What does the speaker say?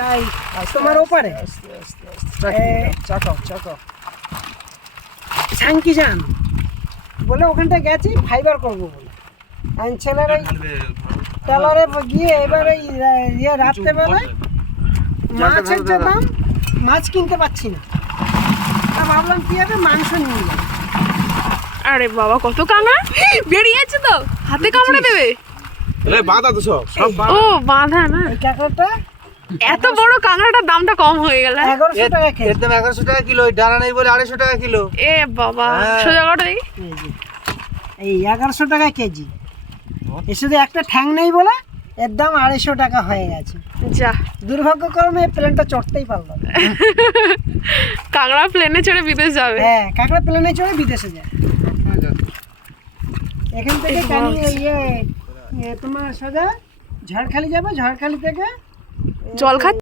প্রায় তোমার ওপারে সাংকি যান বলে ওখানটা গেছি ফাইবার করবো বলে আমি ছেলের ওই ট্রলারে গিয়ে এবার ওই রাত্রেবেলায় মাছের যে দাম মাছ কিনতে পারছি না ভাবলাম কি হবে মাংস নিয়ে যাবো। আরে বাবা কত কাঁকড়া বেরিয়েছে তো হাতে কামড়ে দেবে বাঁধা তো সব ও বাঁধা না এই কাঁকড়াটা এত বড় কাঁকড়াটার দামটা কম হয়ে গেল 1100 টাকা কেজি। এর দাম 1100 টাকা কিলো, ওই ডানা নেই বলে 250 টাকা কিলো। এ বাবা সোজা কথা দেখি এই 1100 টাকা কেজি এর শুধু একটা ঠ্যাং নেই বলে এর দাম 250 টাকা হয়ে গেছে। যা দুর্ভাগ্যক্রমে এই প্লেনটা চড়তেই পারলো না। কাঁকড়া প্লেনে চড়ে বিদেশ যাবে হ্যাঁ কাঁকড়া প্লেনে চড়ে বিদেশে যায় এখান থেকে তোমার সোজা ঝড়খালি যাবে ঝড়খালি থেকে জল খাচ্ছে